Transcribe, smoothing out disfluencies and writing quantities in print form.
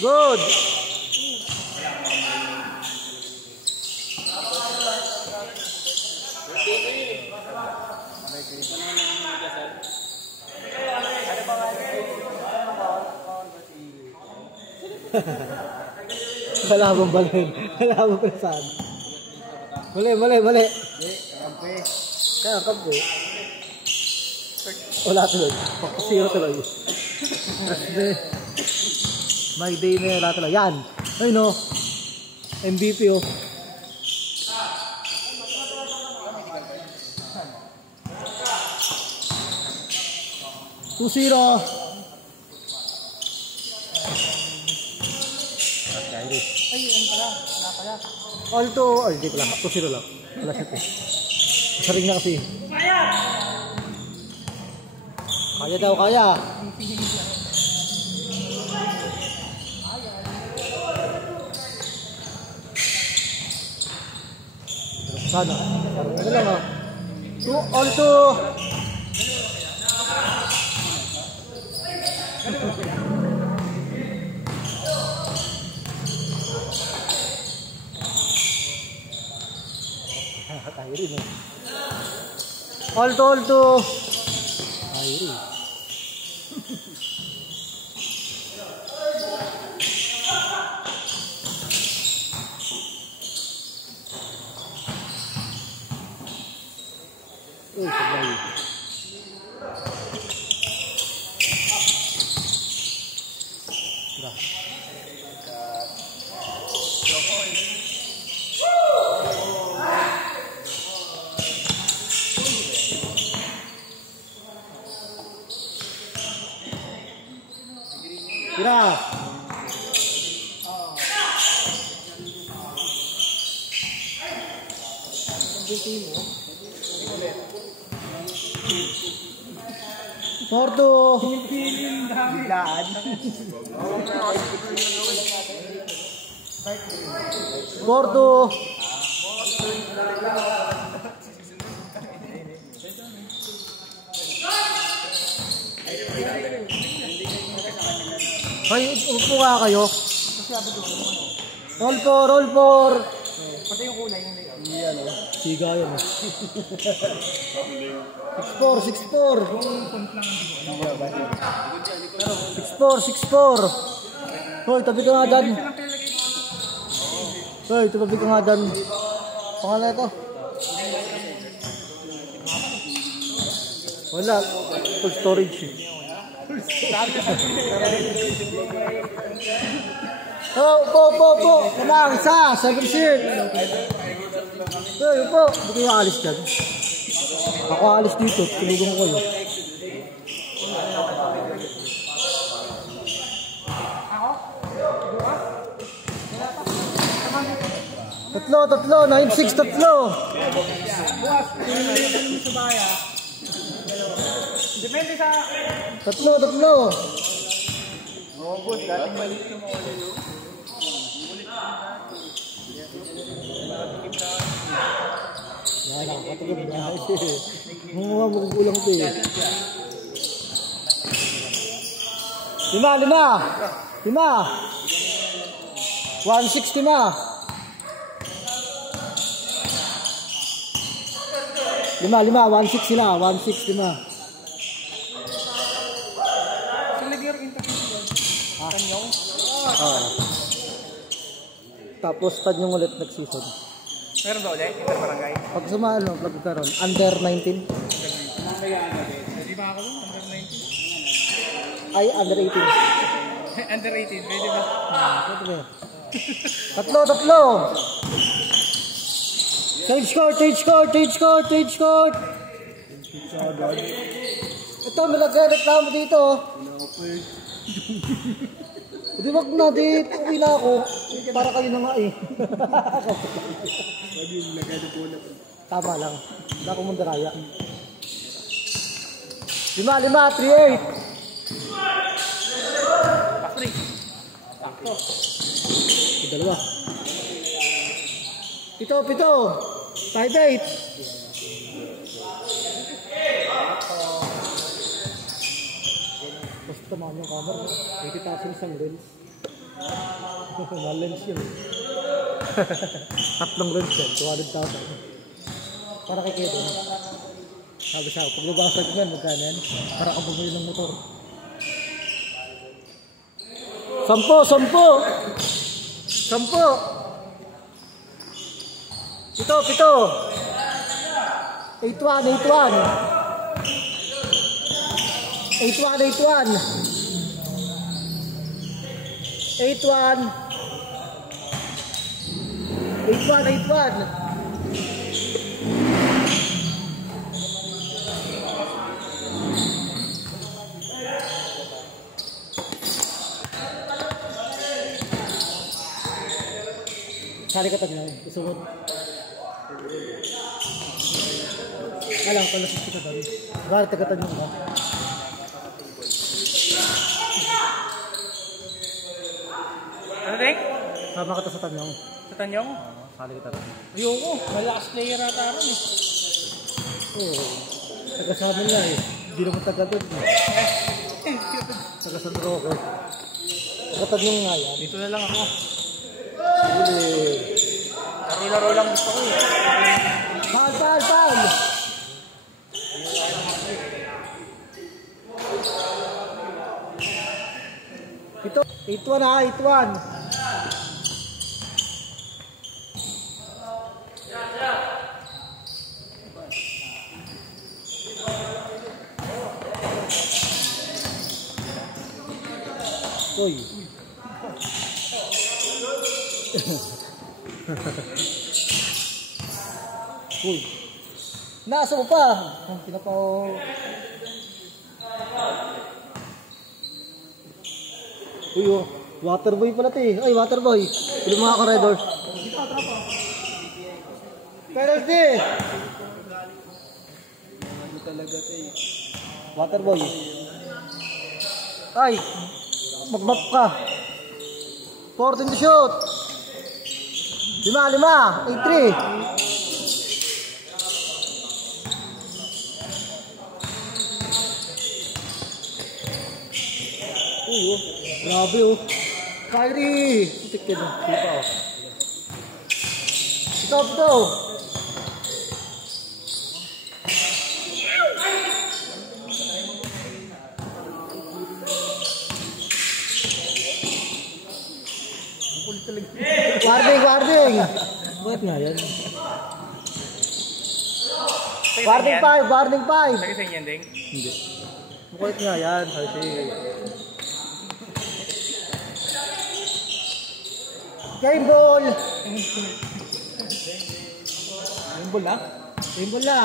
Good. Wala bang balin? Wala bang pesan? Mali. Kaya kampi. Wala tuloy. Zero tuloy. My day na wala tuloy. Yan. Ay no. MVP oh. Two-zero. Ay, ano pala? Wala pala. All to, ay, hindi pala. 2-0 lang. Wala siya eh. Masaring na kasi. Kaya daw, kaya. Sana. Parang ano lang ah. All to. Alto. Ayri. Sabay. Tira. Porto. Porto. Ay, upo nga kayo. Roll for. Pati yung kulay ng layout. Yan o. Siga yan o. 6-4. 6-4. Hoy, tabi ka nga dyan. Pangalan ito. Wala. Full storage. Po. Kanang, isa. 7 shirt. Upo. Hindi kayo alis dyan. Ako alis dito. Tulungan ko yun. Tatlo. 9-6, tatlo. Depende sa... Tatlo. Oh, good. Dating maliit yung mga ulit. Yan lang, patagod na. Mga magkukulang ito eh. 5. 160 na. 5, 160 na. 160 na. Tapos tanyong ulit nag-season. Meron ba ulit? Interbarangay? Pag sumalo, pagkaroon. Under 19. Hindi ba ako under 19? Ay, under 18. Under 18, pwede ba? Pwede ba? Tatlo. Stage court. Ito, may nagreklamo dito. Hindi wag na dito. Uwi na ako. Para kayo na nga eh. Tama lang. Hindi ako mundaraya. 5, 3-8. Dalawa. 7, 5-8. tamaan yung camera. 80,000 isang lens. Lens yun. Tatlong lens yan, 200,000. Para kay Kevin. Sabi siya, pag nabasag yan, magkano yan? Para ka bumili ng motor. 10! Pito! 81! 81! Sali ka tag na eh. Isunod. Alam, palasip kita doon. Bakit tagatag mo ka? Ano, Deng? Sama ka ta sa tanyong. Sa Tanyong? Sali kita doon. Ayoko. Malakas player ata rin eh. Oo. Taga-sama niya eh. Hindi naman taga-doon eh. Taga-San Roque. Tagatag nyo nga yan. Dito na lang ako. Huli. Laro-laro lang gusto ko eh. Pal! Ito, 81 ha, 81. Uy. Uy. Nasa mo pa. Ang pinapaw. Uy, oh. Waterboy pala ito eh. Ay, waterboy. Pili mga ka-redor. Penalty! Ano talaga ito eh. Waterboy. Ay! Mag-map ka. 14 to shoot. 5, 8-3. Uy, oh. Grabe, oh. Kyrie! Putik ka na. Sipa, oh. Ito. Guarding! Bakit nga yan? Guarding 5! Lagi sa inyo, Deng? Hindi. Bakit nga yan? Kasi... Game ball! Yung ball na? Game ball na!